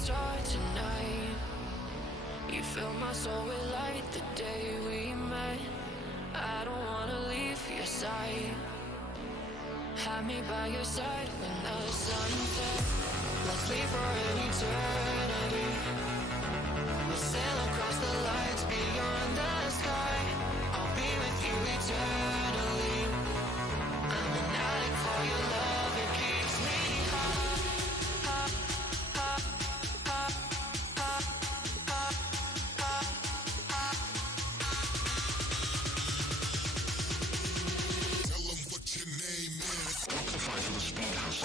star tonight. You fill my soul with light the day we met. I don't wanna leave your side. Have me by your side when the sun sets. Let's leave for an eternity. We'll sail across the lights beyond the sky. I'll be with you eternally. I'm an addict for your love, it keeps me high. Tell them what your name is. Amplify for the speed house.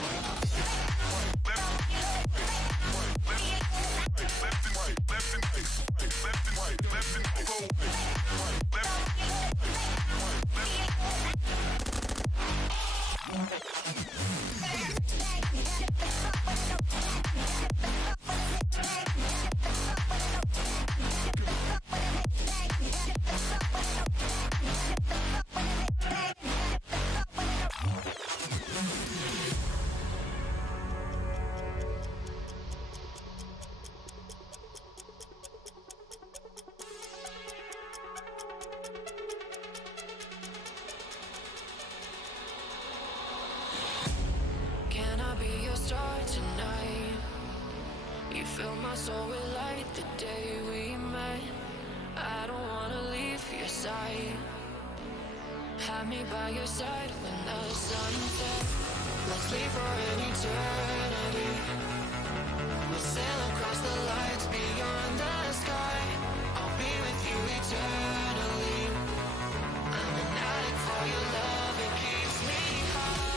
Can I be your star tonight? You fill my soul with light the day we met. I don't wanna leave your side. Have me by your side when the sun sets. Let's leave for an eternity. We'll sail across the lights beyond the sky. I'll be with you eternally. I'm an addict for your love, it keeps me high.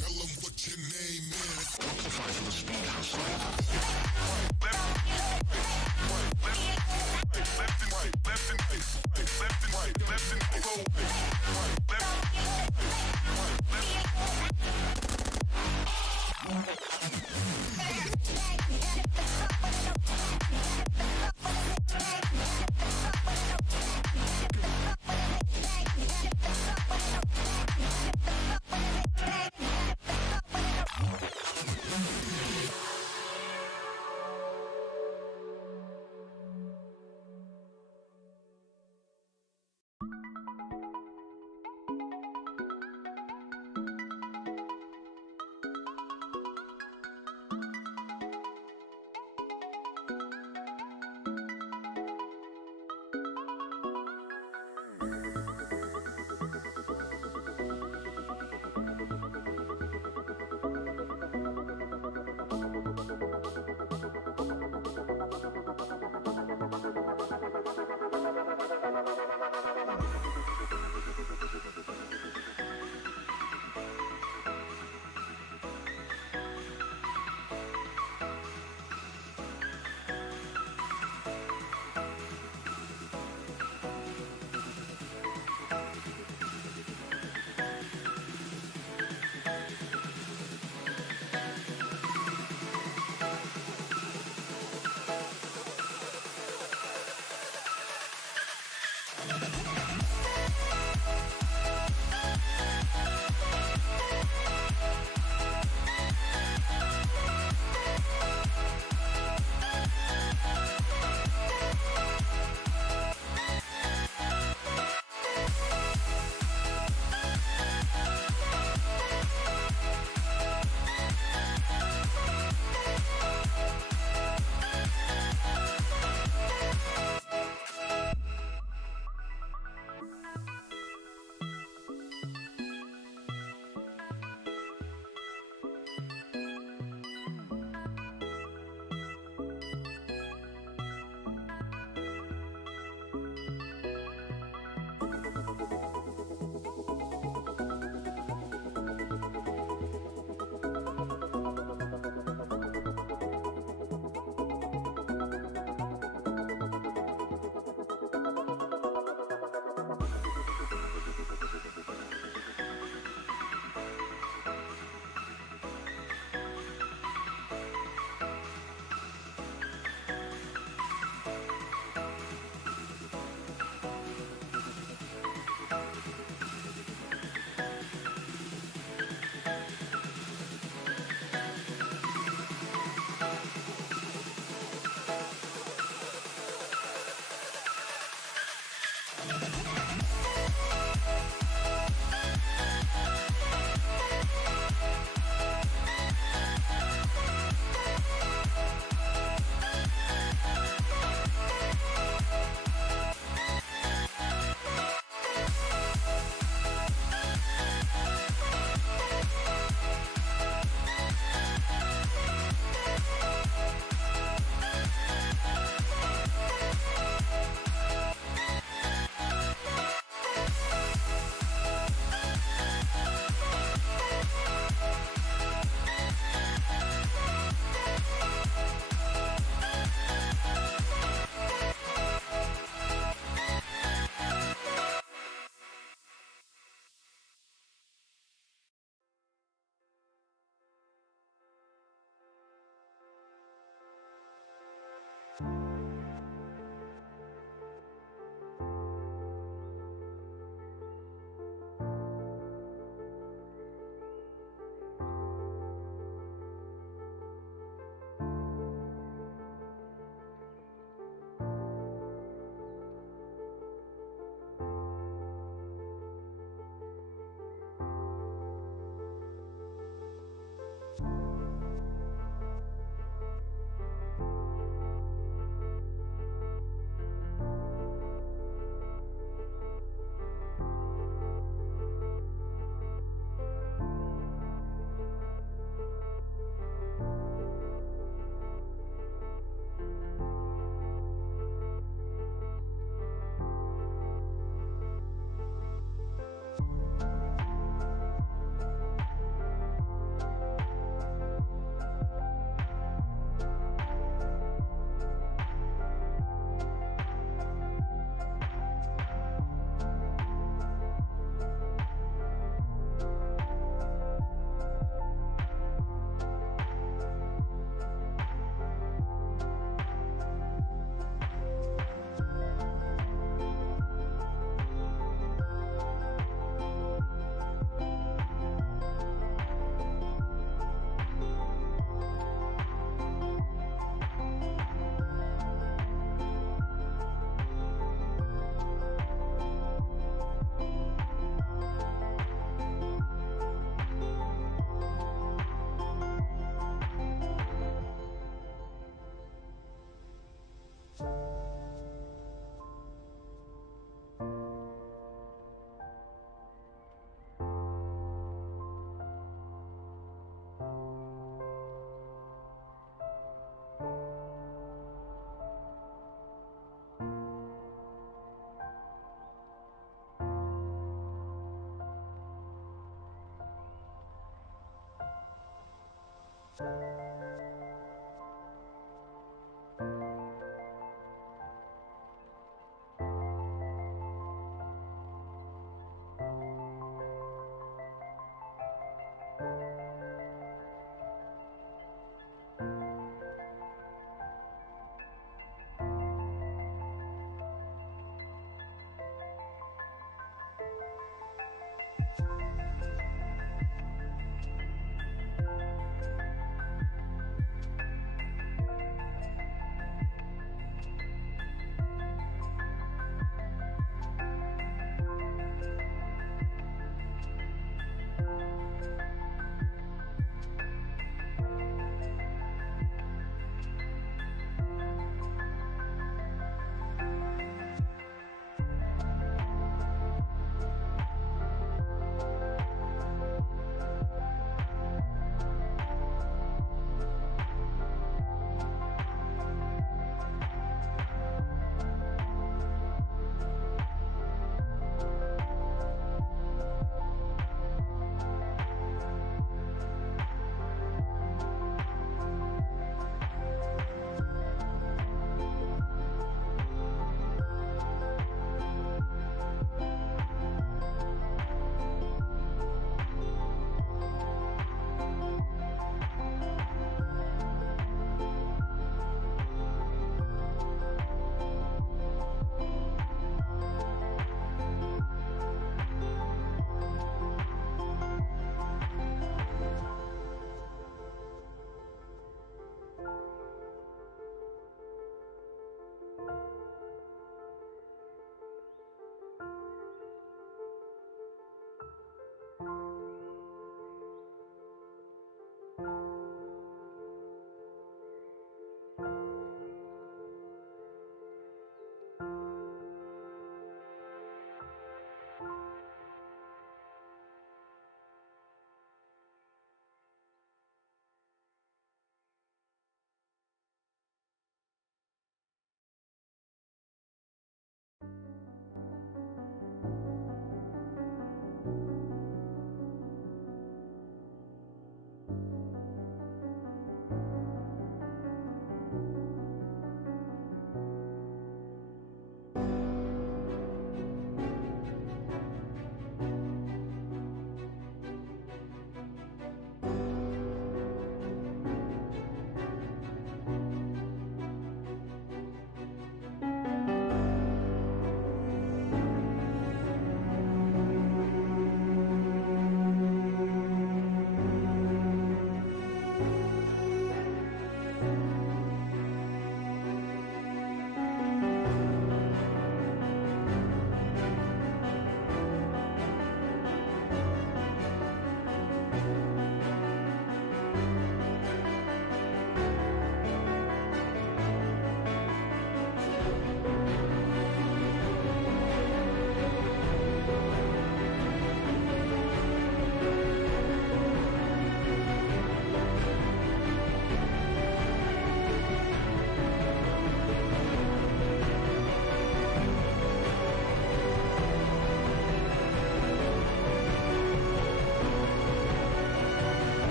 Tell them what your name is. Amplify for the speed house.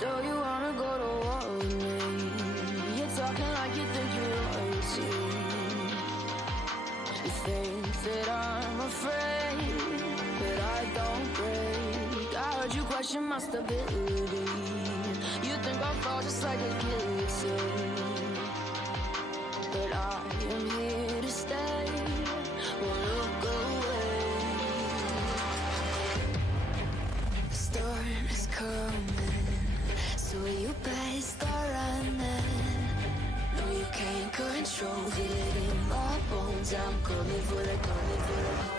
So you wanna go to war with me? You're talking like you think you're royalty. You think that I'm afraid, but I don't break. I heard you question my stability. You think I'll fall just like a guillotine, but I am here to stay. Won't look away. The storm is coming, so you better start running. No, you can't control it in my bones. I'm coming for the, coming for the.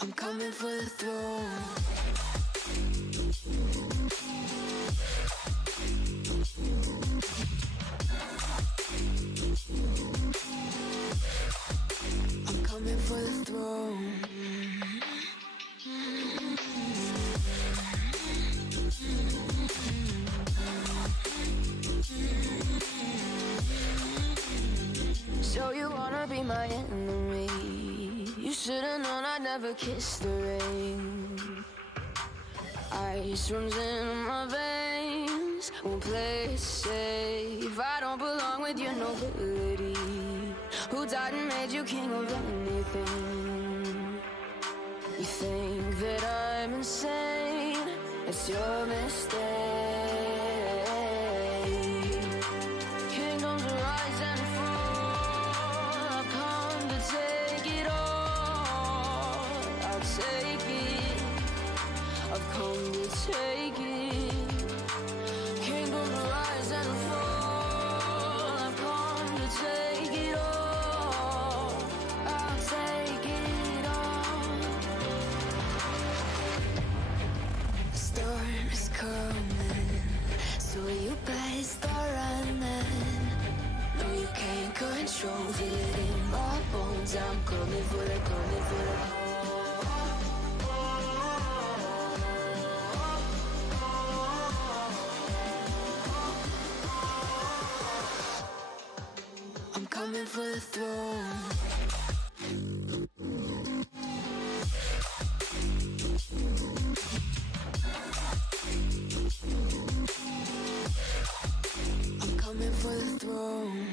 I'm coming for the throne. I'm coming for the throne. So you wanna be my enemy? You should've known I'd never kiss the rain. Ice runs in my veins, won't play it safe. I don't belong with your nobility. Who died and made you king of anything? You think that I'm insane? It's your mistake. Kingdoms rise and fall. I've come to take it all. I'll take it. I've come to take it. Kingdoms rise and fall. I've come to take it all. I'll take it all. The storm is coming, so you better start running. No, you can't control it in my bones. I'm coming for the, coming for the. I'm coming for the throne. I'm coming for the throne.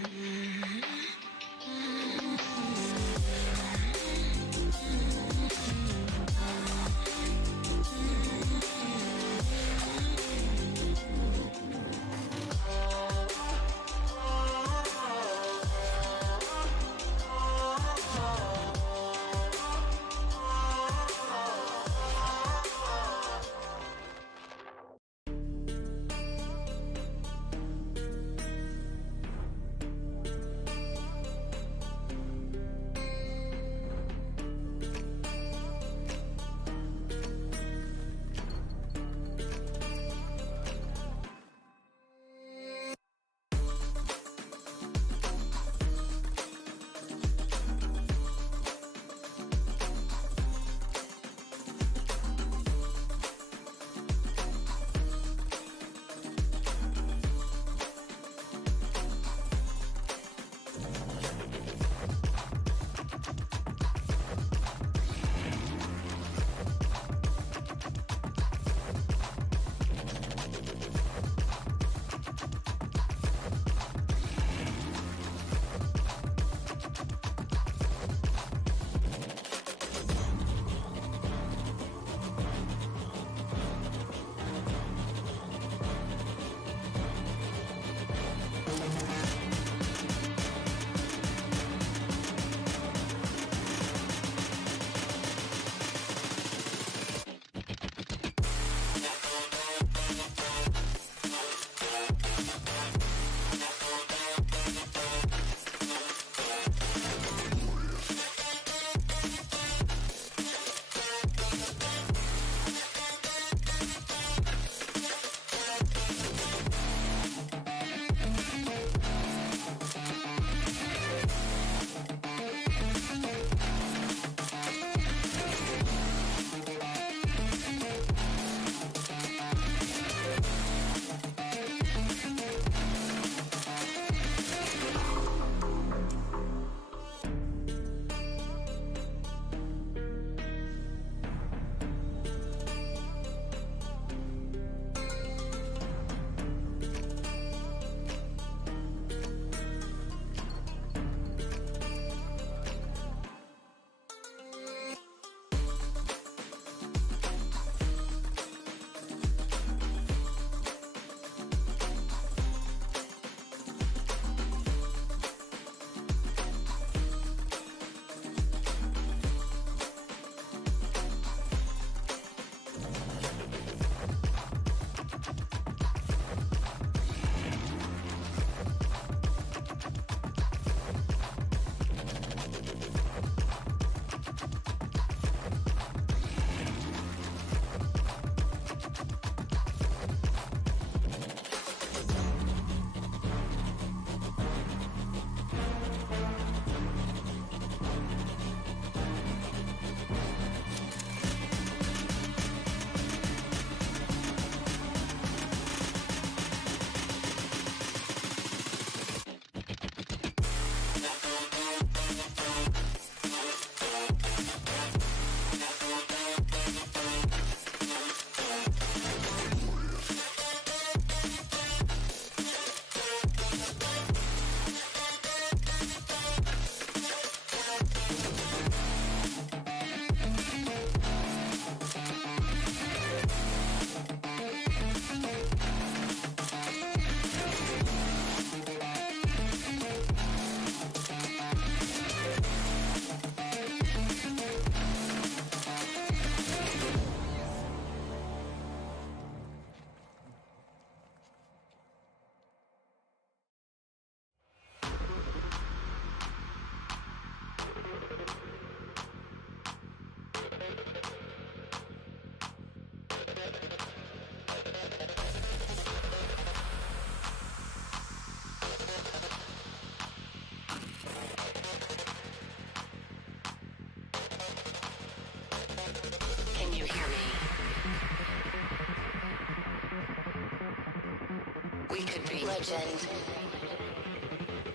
could be legend.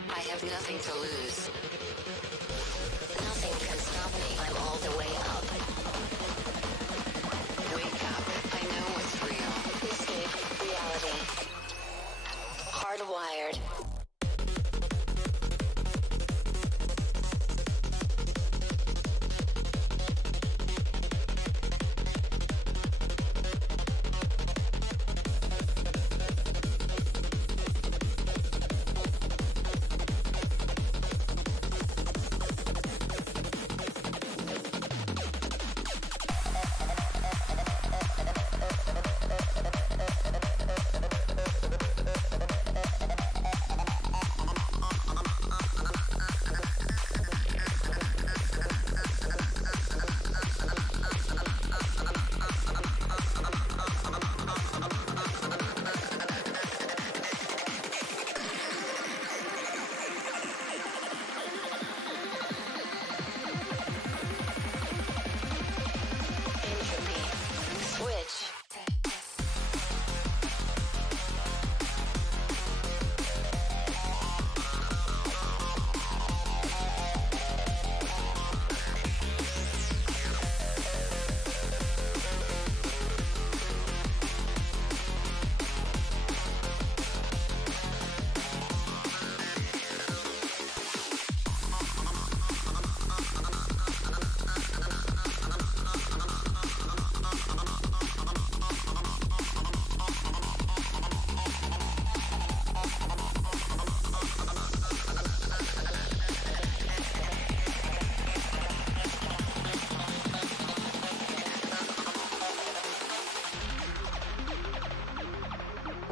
I have nothing to lose. Nothing can stop me. I'm all the way up. Wake up. I know what's real. Escape reality. Hardwired.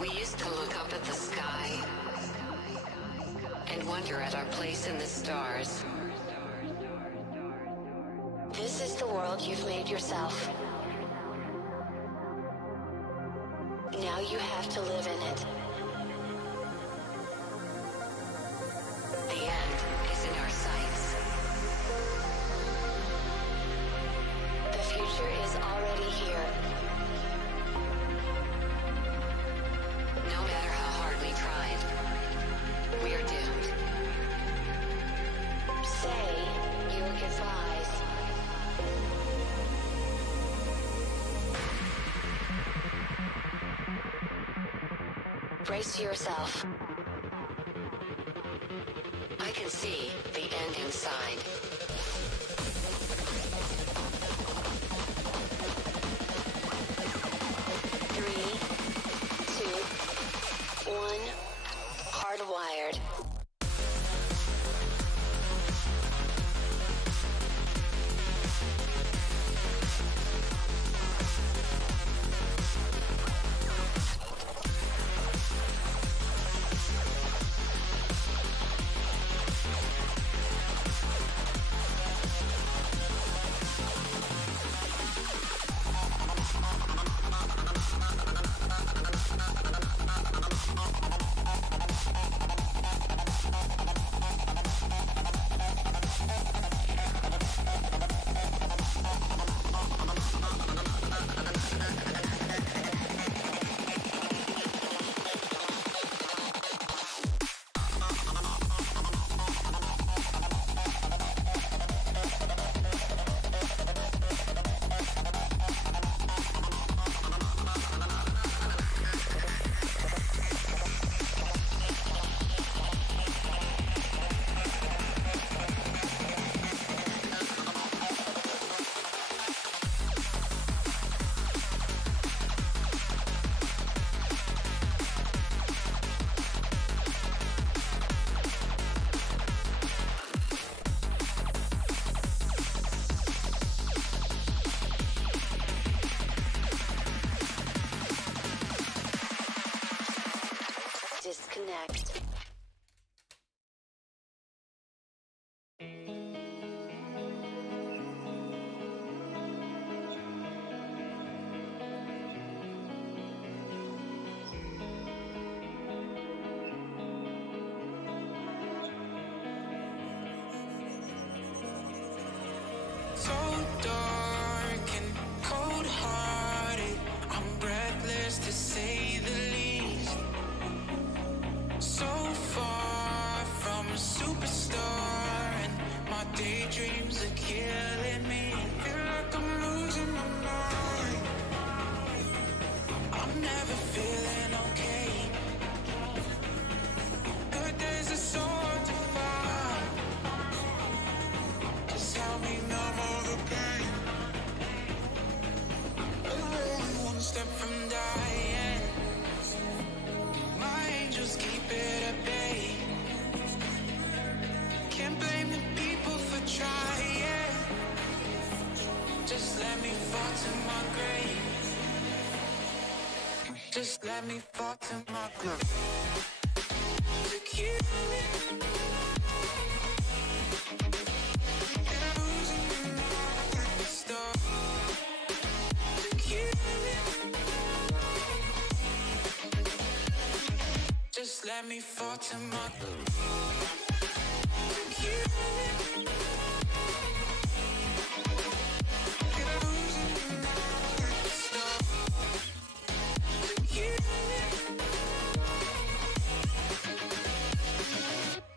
We used to look up at the sky and wonder at our place in the stars. This is the world you've made yourself. Now you have to live in it. The end is in our sights. The future is already here. No matter how hard we tried, we are doomed. Say your goodbyes. Brace yourself. I can see the end inside. Three, two, one. Hardwired. fall to my grave. Just let me fall to my grave. To kill me. Stop. To kill me. Just let me fall to my grave. To kill me.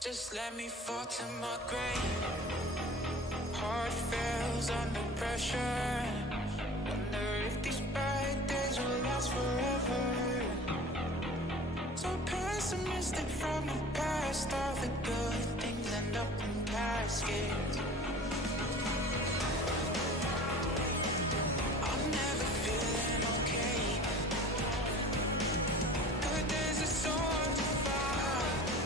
Just let me fall to my grave. Heart fails under pressure. Wonder if these bad days will last forever. So pessimistic from the past. All the good things end up in caskets. I'm never feeling okay. Good days are so hard to find.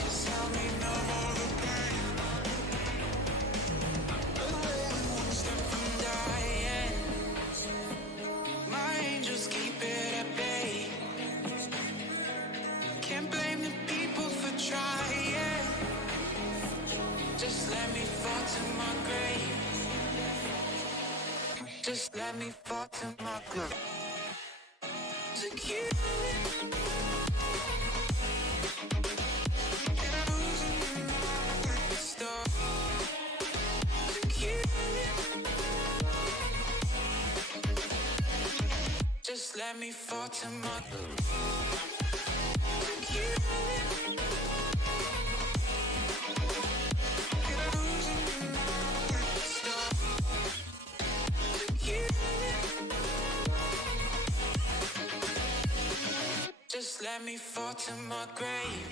Just help me numb all the pain. Away one step from dying. My angels keep it at bay. Can't blame the people for trying. Just let me fall to my grave. Just let me fall to my grave. To kill me. Stop. To kill me. Just let me fall to my grave. To kill me. Stop. To kill me. Just let me fall to my grave.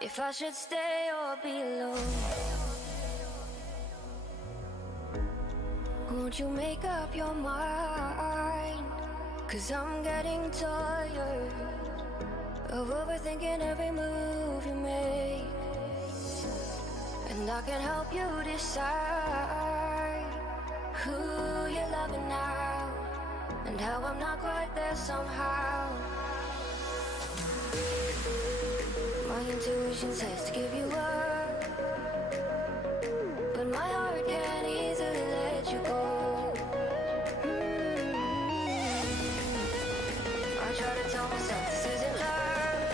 If I should stay or be alone, won't you make up your mind? 'Cause I'm getting tired of overthinking every move you make, and I can help you decide who you're loving now, and how I'm not quite there somehow. My intuition says to give you up, but my heart can't easily let you go. I try to tell myself this isn't love,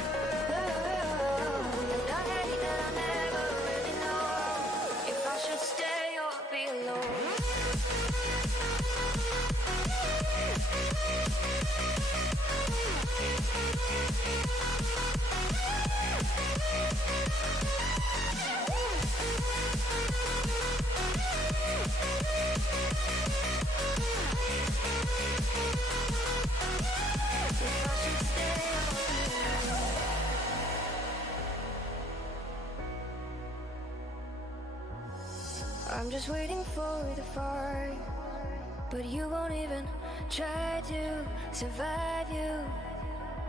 and I hate that I never really know if I should stay or be alone. I'm just waiting for the fire, but you won't even try to survive. You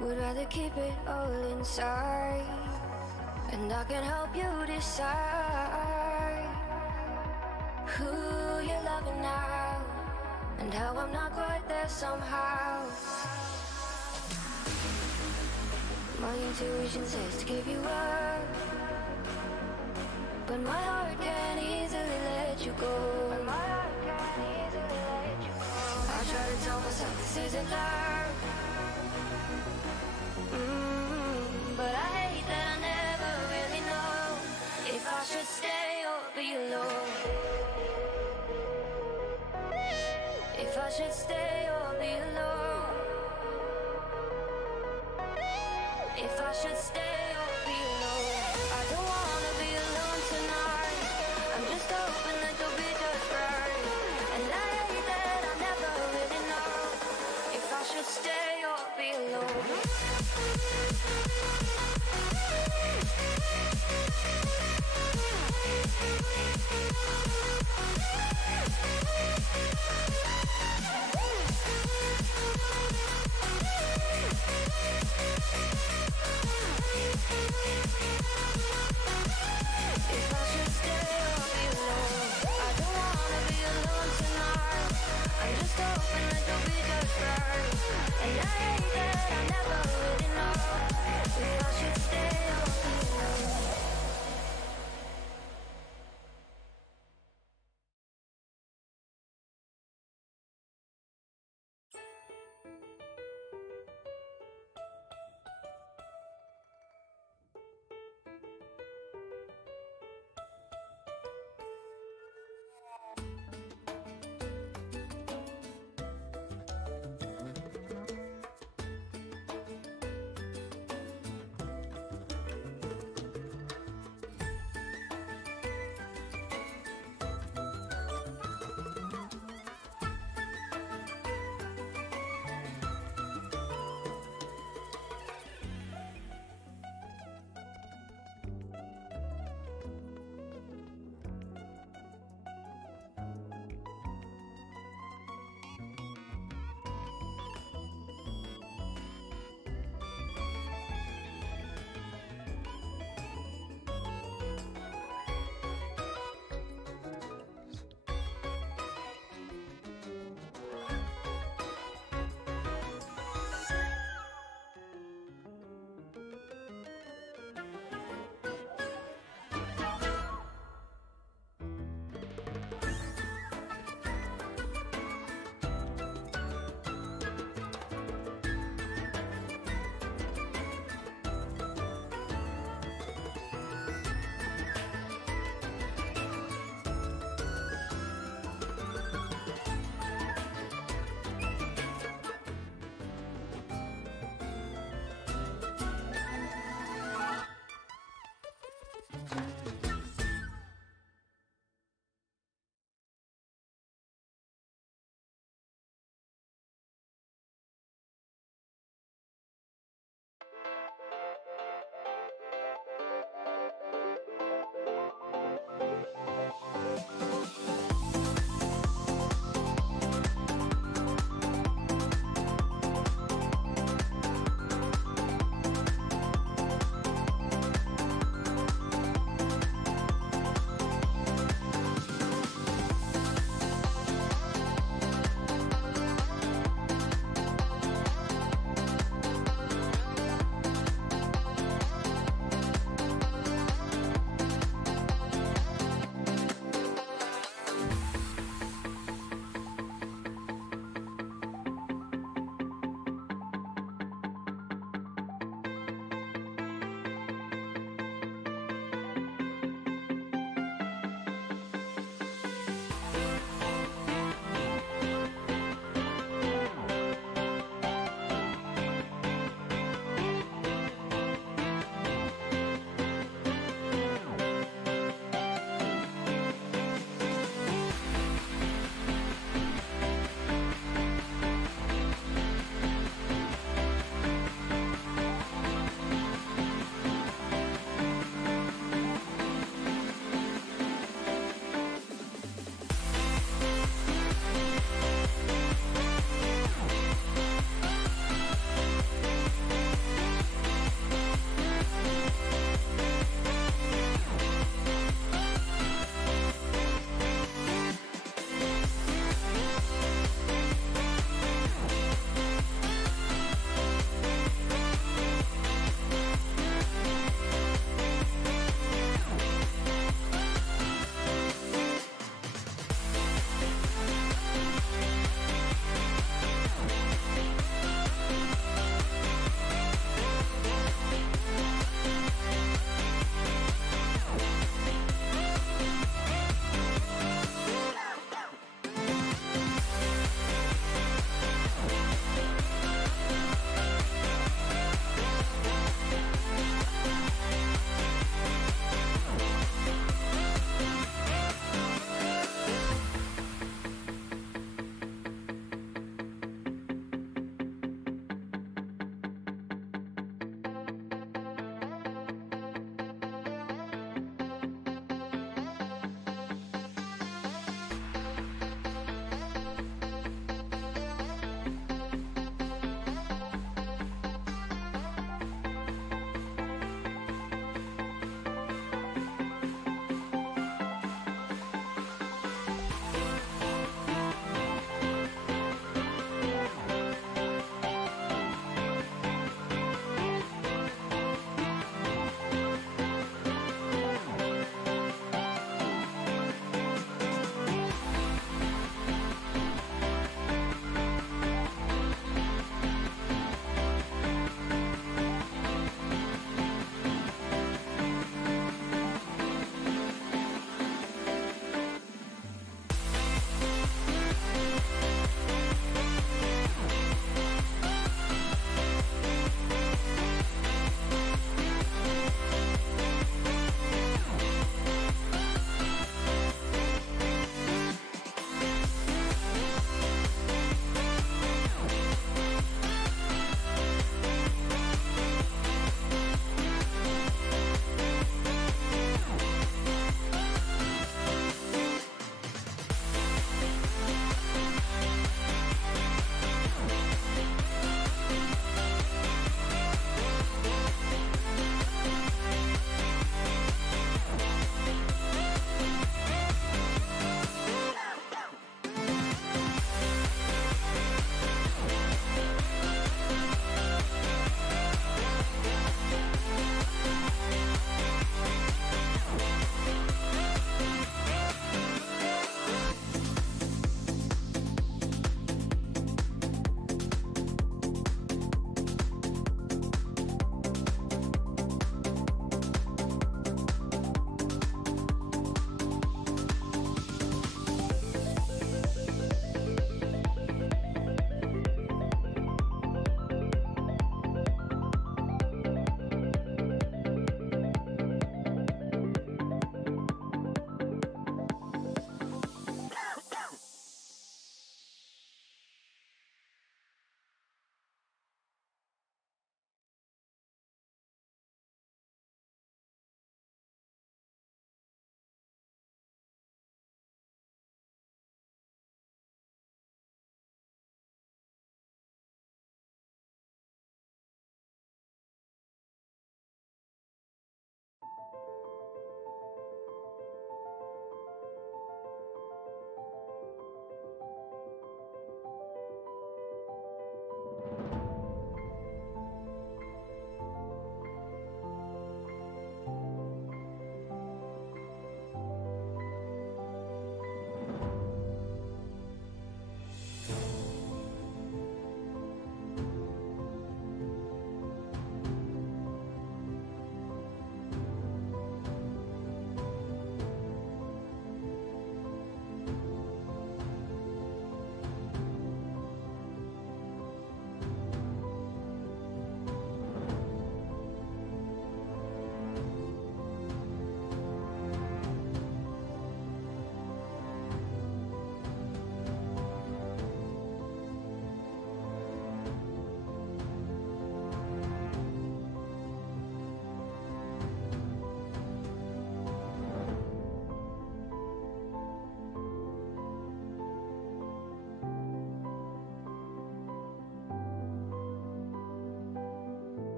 would rather keep it all inside, and I can help you decide who you're loving now, and how I'm not quite there somehow. My intuition says to give you up, but my heart can't easily let you go. I try to tell myself this isn't love, but I hate that I never really know if I should stay or be alone. If I should stay or be alone. If I should stay or be alone. I don't wanna be alone tonight. I'm just hoping that you'll be just right. And I hate that I never really know if I should stay or be alone.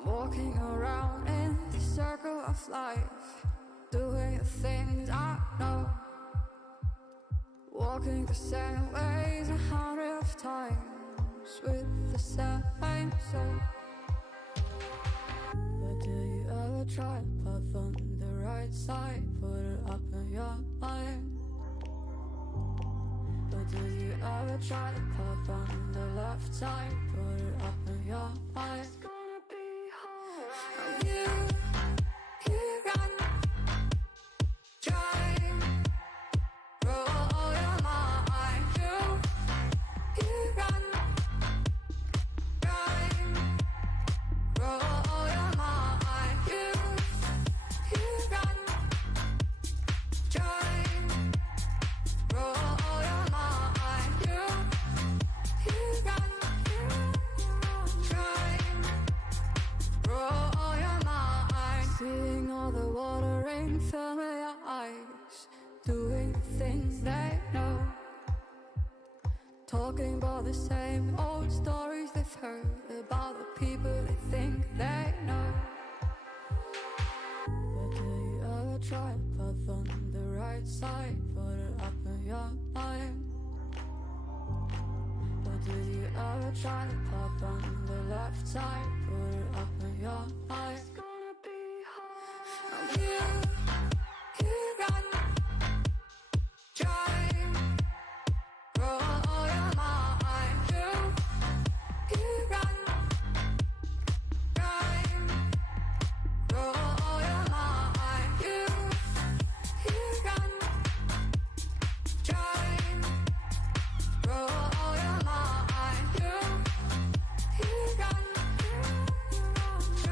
I'm walking around in the circle of life, doing the things I know, walking the same ways 100 times with the same soul. But do you ever try to path on the right side, put it up in your mind? But do you ever try to path on the left side, put it up in your mind? It's gonna be hard. You run, try, roll your mind. You run, try, roll your mind. You run, try, roll your mind. You run, try, roll your mind. Seeing all the water rain fill your eyes, doing the things they know, talking about the same old stories they've heard about the people they think they know. But do you ever try to path on the right side, put it up in your mind? But do you ever try to path on the left side, put it up in your mind? It's gonna be hard. You run, try, roll your mind. You run, try, roll your mind. You run, try, roll your mind. You run, try, roll your mind.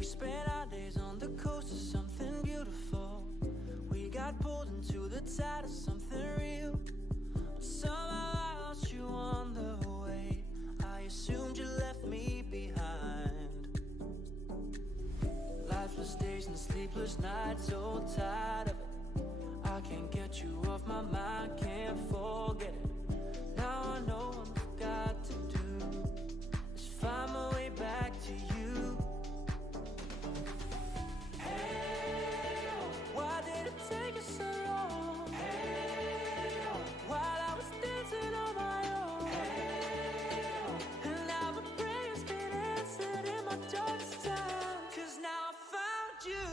We spent our days on the coast of something beautiful. We got pulled into the tide of something real. But somehow I lost you on the way. I assumed you left me behind. Lifeless days and sleepless nights, so tired of it. I can't get you off my mind, can't forget it. Now I know what I've got to do is find my way back to you. Hey, why did it take us so long? Hey, while I was dancing on my own. Hey, and now my prayers get answered in my darkest time. 'Cause now I found you.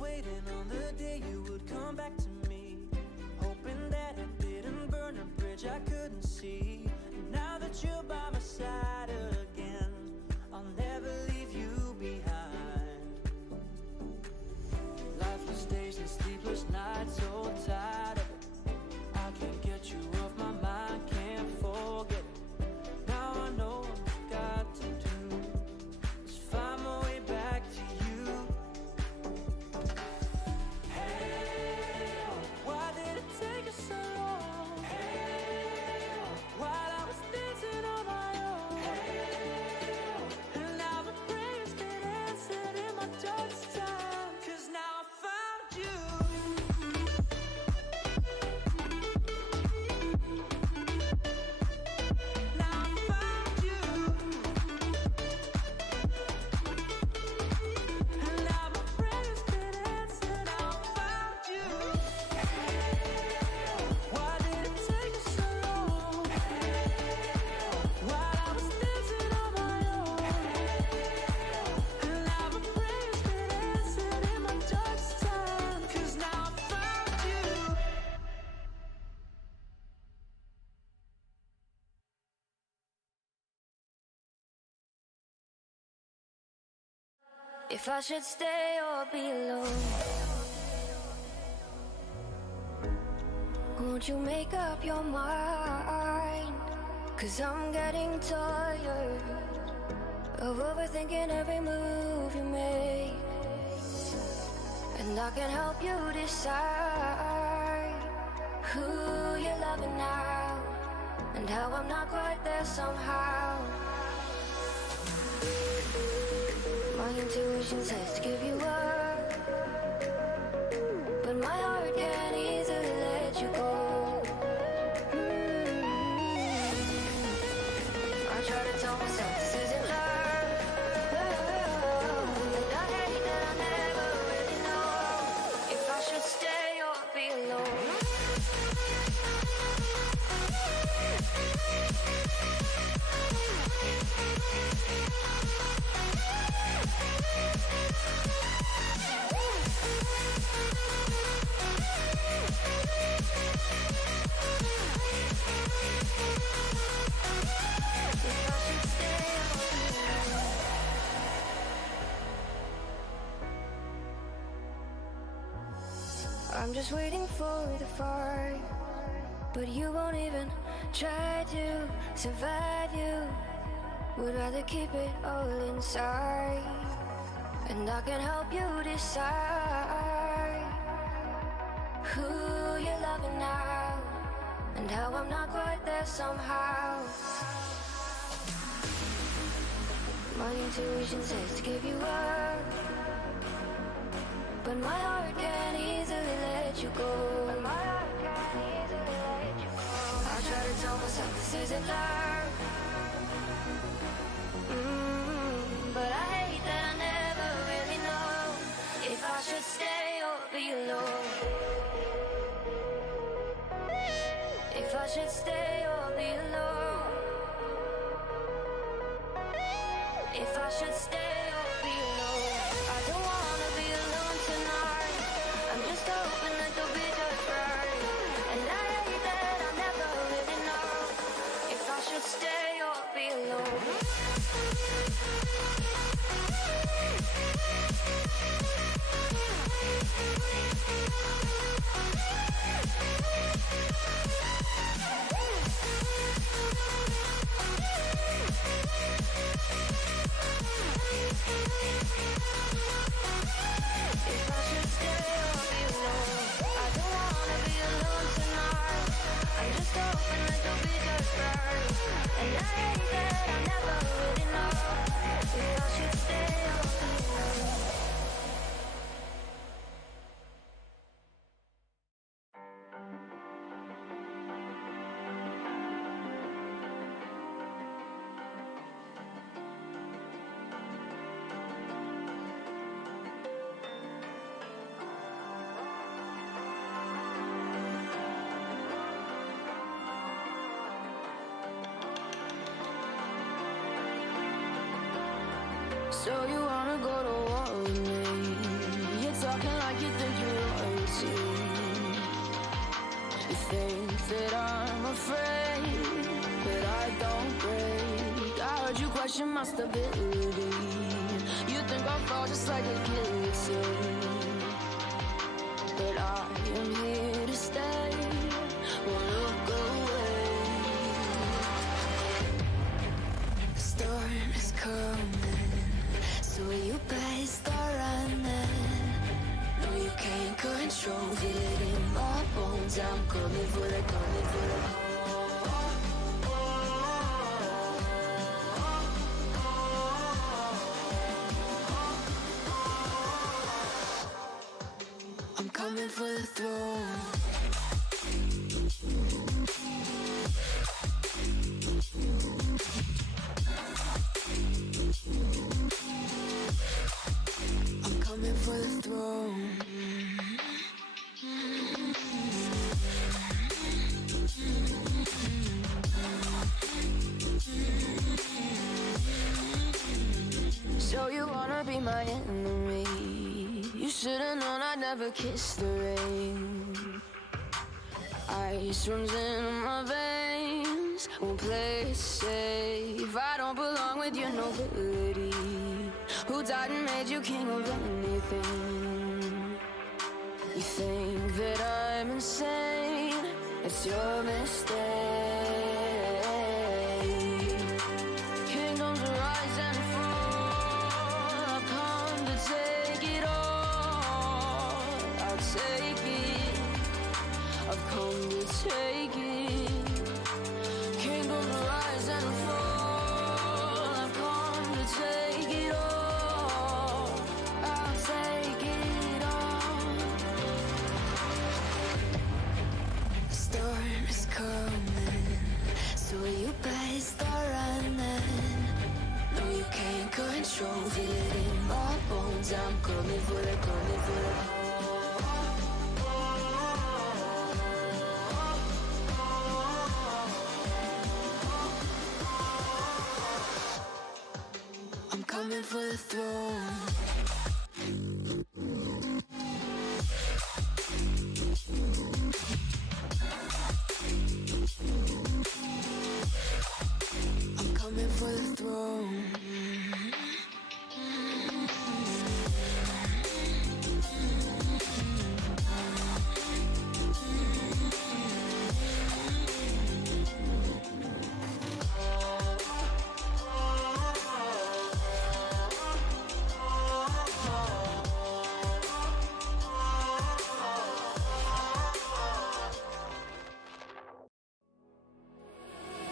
Waiting on the day you would come back to me, hoping that I didn't burn a bridge I couldn't see. And now that you're by my side again, I'll never leave you behind. Lifeless days and sleepless nights, so tired of it. I can't get you off my mind, can't forget it. Now I know what I've got to do is find my way back to you. So long. Hey, while I was dancing on my own. Hey, and now my prayers get answered in my darkest time. 'Cause now I found you. Now I found you. And now my prayers get answered. Now I found you. Why did it take us so long? While I was dancing on my own. And now my prayers get answered in my darkest time. 'Cause now I found you. If I should stay or be alone, won't you make up your mind? 'Cause I'm getting tired of overthinking every move you make. And I can help you decide who you're loving now, and how I'm not quite there somehow. My intuition says to give you up, but my heart can't easily let you go. I try to tell myself this isn't love, and I hate that I never really know if I should stay or be alone. I'm just waiting for the fight, but you won't even try to survive. You would rather keep it all inside, and I can help you decide who you're loving now, and how I'm not quite there somehow. My intuition says to give you up, but my heart can't easily let you go. I try to tell myself this isn't love, but I hate that I never really know if I should stay or be alone. If I should stay or be alone. If I should stay or be alone. I don't wanna be alone tonight. I'm just hoping that you'll be just right. And I hate that I never really know if I should stay So you wanna go to war with me? You're talking like you think you're royalty. You think that I'm afraid, but I don't break. I heard you question my stability. You think I'll fall just like a guillotine, but I am here to stay. Won't look away. The storm is coming, so you better start running. No, you can't control, feel it in my bones. I'm coming for the, coming for the. I'm coming for the throne. I'm coming for the throne. So you wanna be my enemy? You should've known I'd never kiss the rain. Ice runs in my veins, won't play it safe. I don't belong with your nobility. Who died and made you king of anything? You think that I'm insane? It's your mistake. Kingdoms rise and fall. I've come to take it all. I'll take it. I've come to take it. Kingdoms rise and fall. I've come to take it all. I'll take it all. The storm is coming, so you better start running. No, you can't control, feel it in my bones. I'm coming for the, coming for the. I'm coming for the throne. I'm coming for the throne.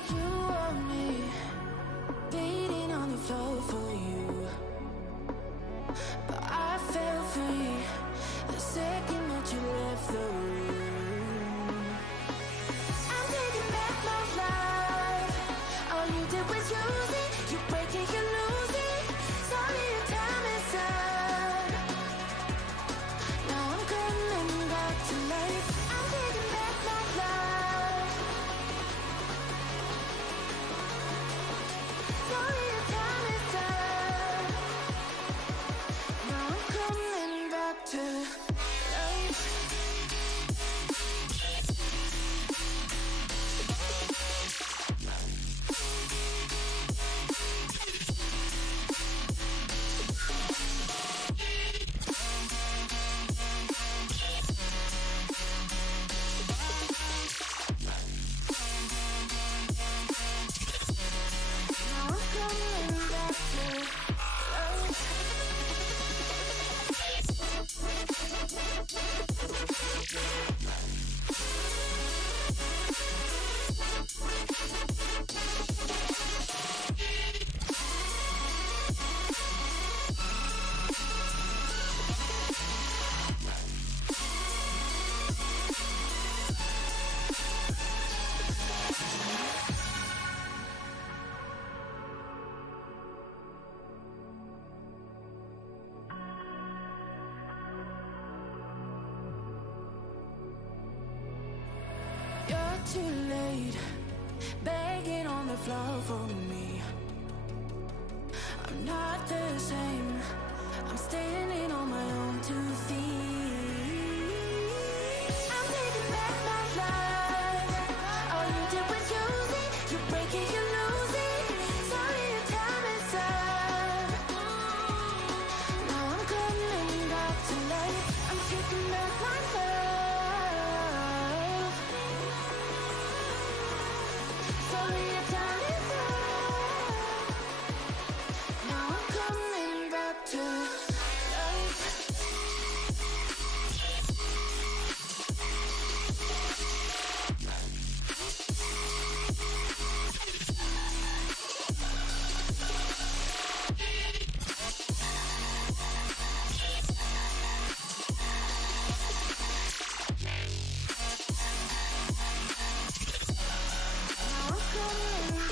You want me beating on the floor for you, but I fell free the second that you left the room. I'm taking back my life. All you did was use it. You break it, you lose it. Sorry, your time is up. Now I'm coming back to life. I'm taking back my life. Sorry, your time is up. Now I'm coming back to life. Now I'm coming back to life. You're too late, begging on the floor for me. I'm not the same. I'm standing on my own 2 feet. I'm taking back my life. All you did was use it. You break it, you lose it. Sorry, your time is up. Now I'm coming back to life. I'm taking back my love. Sorry, your time is up. Now I'm coming back to life. Now I'm coming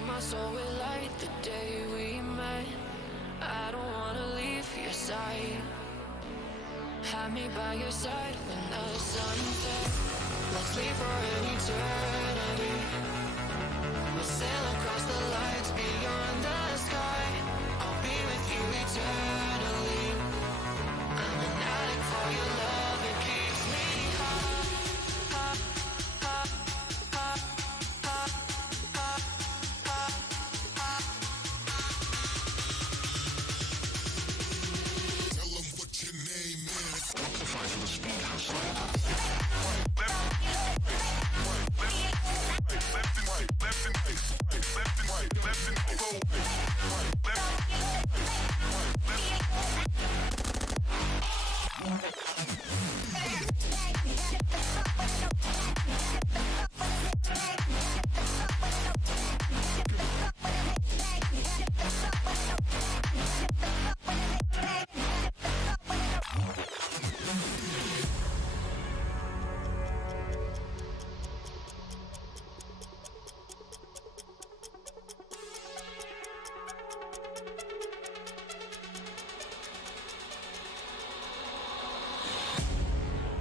fill my soul with light the day we met. I don't wanna leave your side. Have me by your side when the sun sets. Let's leave for an eternity. We'll sail across the lights beyond the sky. I'll be with you eternally. I'm an addict for your love, it keeps me high. Tell them what your name is. Amplify for the speed house light.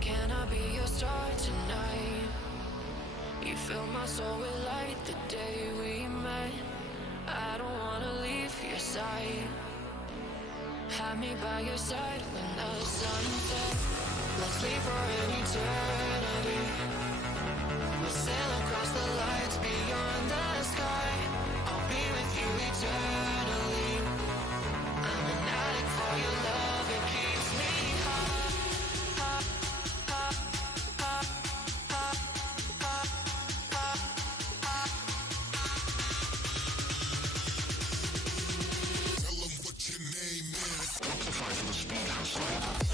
Can I be your star tonight? You fill my soul with light the day we met. I don't wanna leave your side. Have me by your side when the sun sets. Let's leave for an eternity. We'll sail across the lights beyond the sky. I'll be with you eternally. I'm an addict for your love, it keeps me high. Tell them what your name is. Amplify for the speed house light.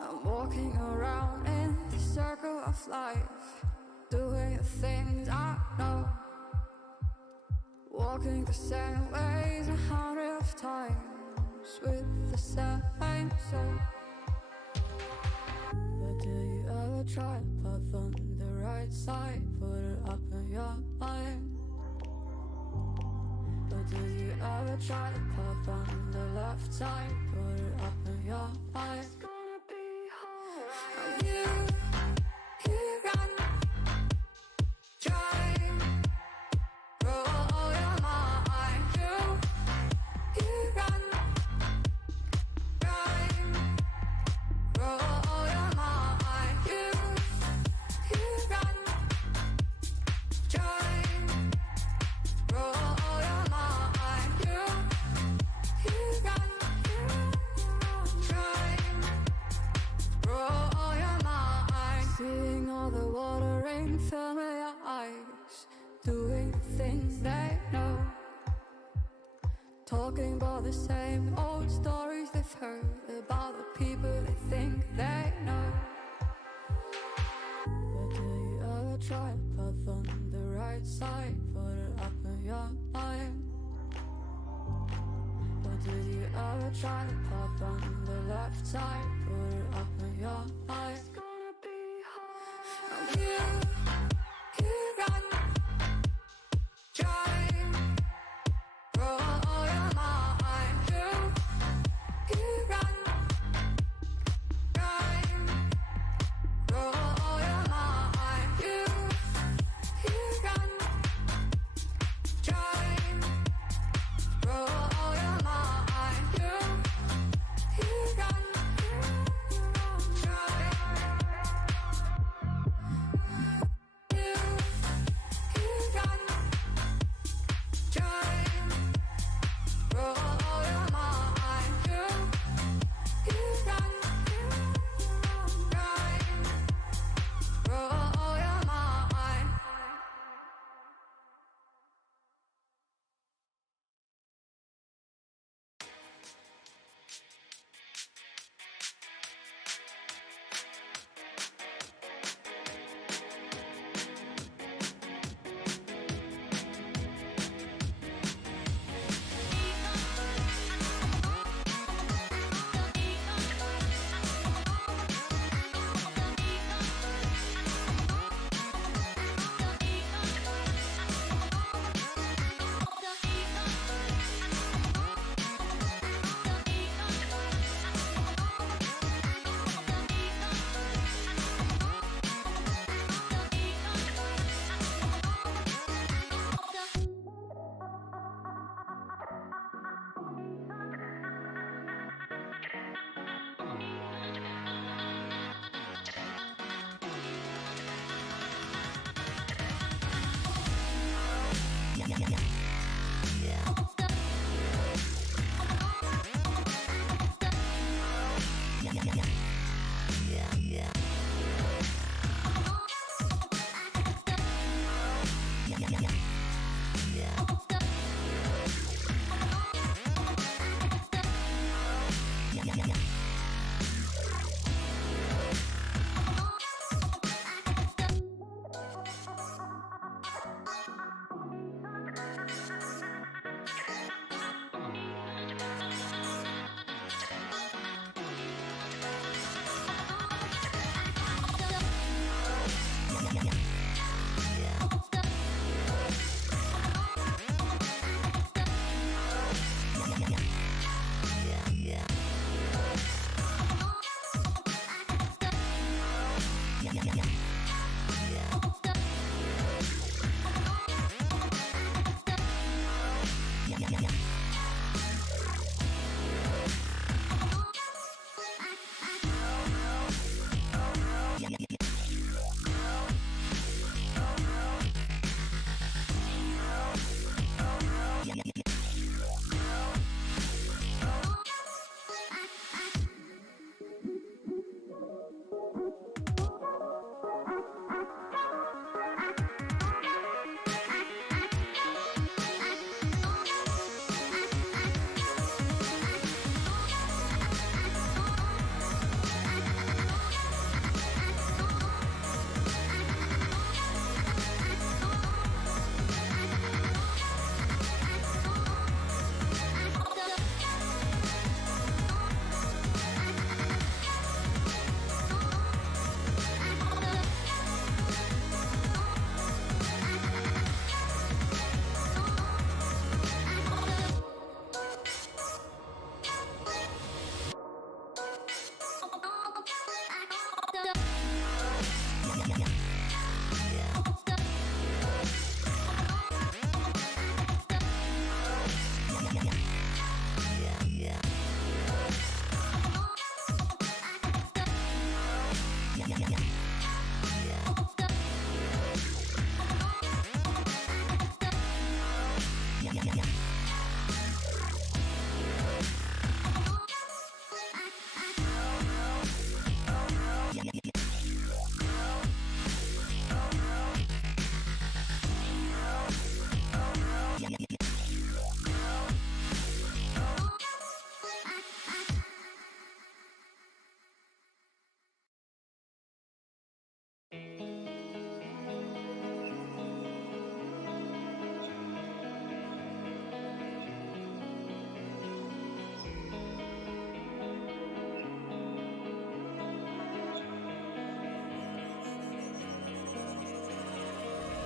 I'm walking around in the circle of life, doing the things I know, walking the same ways 100 times with the same soul. But do you ever try to path on the right side, put it up in your mind? But do you ever try to path on the left side, put it up in your mind? You run, drive, roll your mind. You run, drive, roll your mind. You run, drive, roll your mind. You run, drive, roll your mind. Seeing all the watering, filling your eyes, doing the things they know, talking about the same old stories they've heard about the people they think they know. But do you ever try to path on the right side, put it up in your mind? But do you ever try to path on the left side, put it up in your mind? You run, drive, roll your mind. You run, drive, roll your mind. You run, drive, roll your mind. You run, drive.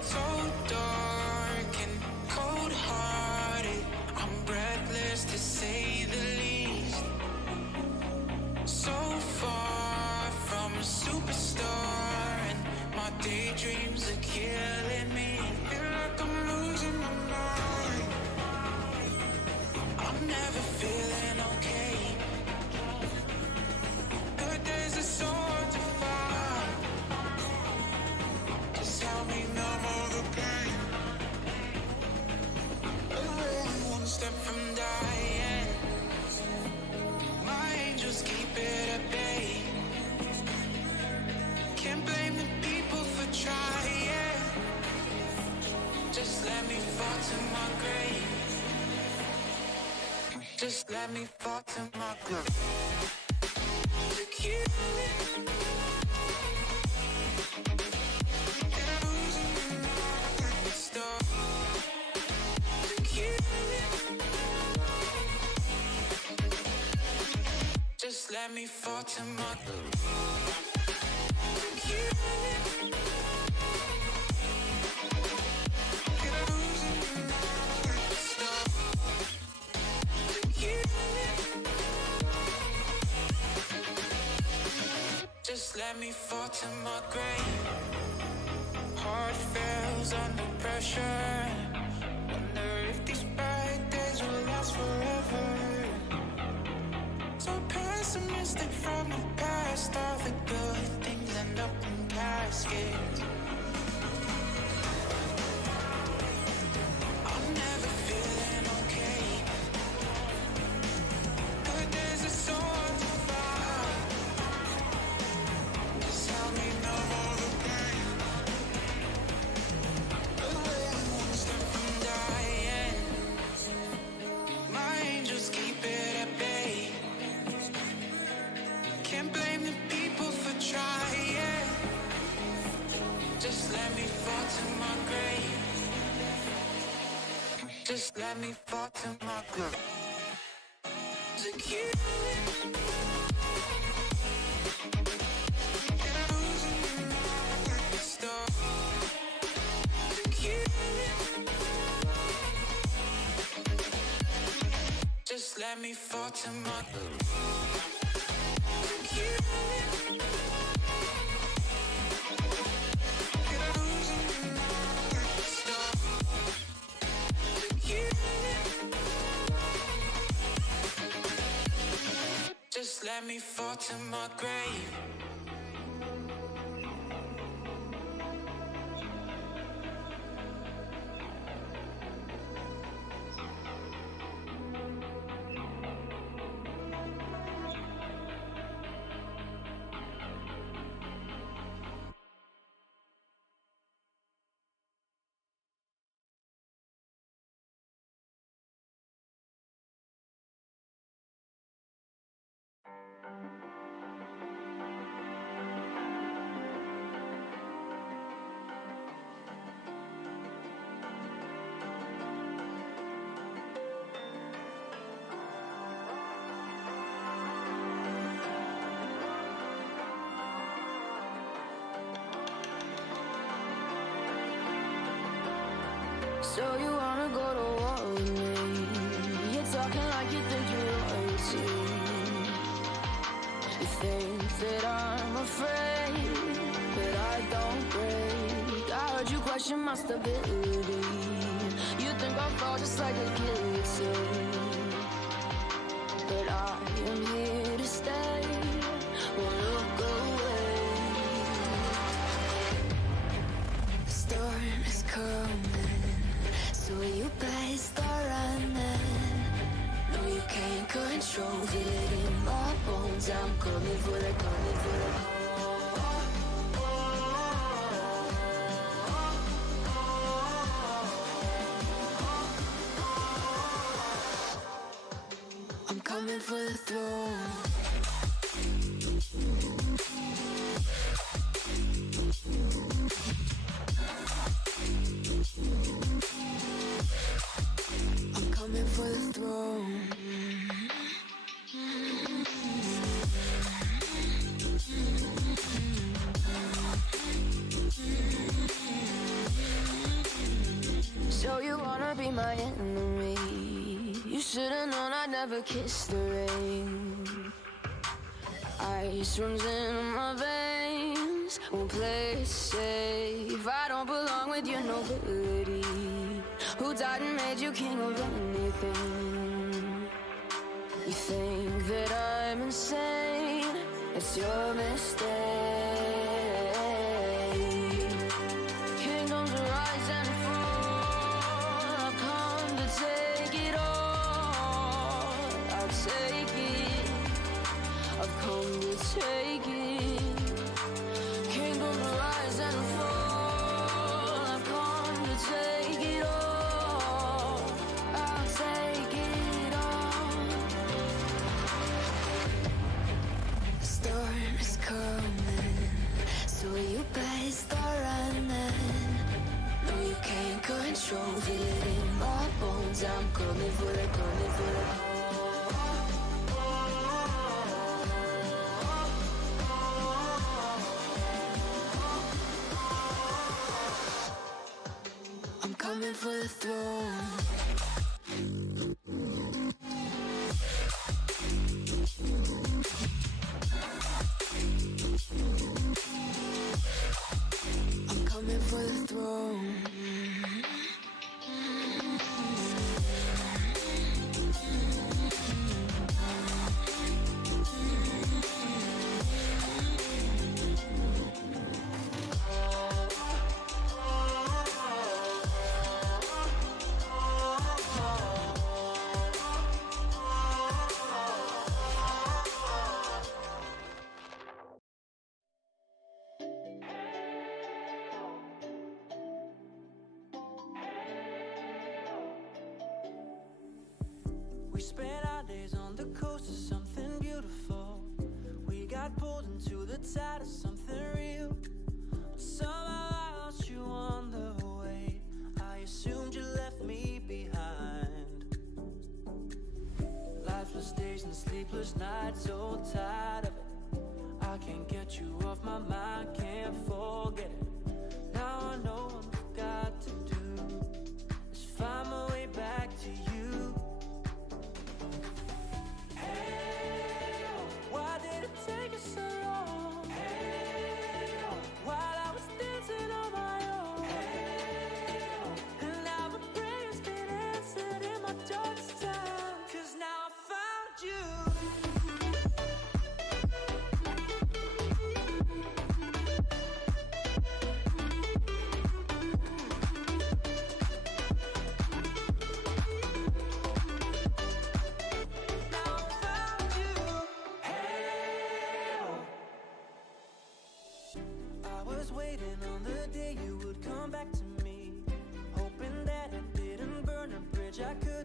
So dark and cold-hearted, I'm breathless to say the least. So far from a superstar, and my daydreams are killing me. Feel like I'm losing my mind. I'm never feeling okay. Good days are so hard to find. Just help me numb all the pain. I'm one step from dying. My angels keep it at bay. Can't blame the people for trying. Just let me fall to my grave. Just let me fall to my grave. To kill it. Stop. To kill it. Just let me fall to my grave. To kill it. Stop. To kill it. Just let me fall to my grave. Heart fails under pressure. Wonder if these bad days will last forever. So pessimistic from the past. All the good things end up in caskets. I'm never feeling okay. Good days are so hard to find. Just help me numb all the pain. One step from dying. My angels keep it at bay. Can't blame the people for trying. Just let me fall to my grave. Just let me fall to my grave. To kill it. Stop. To kill it. Just let me fall to my grave. To kill it. Stop. To kill it. Just let me fall to my grave. So you wanna go to war with me? You're talking like you think you're royalty. You think that I'm afraid, but I don't break. I heard you question my stability. You think I'll fall just like a guillotine, but I am here to stay. Won't look away. The storm is coming, so you better start running. No, you can't control, feel it in my bones. I'm coming for the, coming for the. I'm coming for the throne. I'm coming for the throne. my enemy. You should've known I'd never kiss the rain. Ice runs in my veins, won't play it safe. I don't belong with your nobility. Who died and made you king of anything? You think that I'm insane, it's your mistake. Kingdoms rise and fall, I've come to take it all. I'll take it, I've come to take it. Kingdoms rise and fall, I've come to take it all. I'll take it all. The storm is coming, so you better start running. No, you can't control, feel it in my bones. I'm coming for it, coming for it. I'm coming for the throne. I'm coming for the throne. We spent our days on the coast of something beautiful. We got pulled into the tide of something real. But somehow I lost you on the way. I assumed you left me behind. Lifeless days and sleepless nights, so tired of it. I can't get you off my mind, can't forget it. Now I know what I've got to do is find my way back to you. Why did it take us so long? While I was dancing on my own. And now my prayers get answered in my darkest time. 'Cause now I found you. Now I found you. I was waiting on the day you would come back to me, hoping that I didn't burn a bridge I could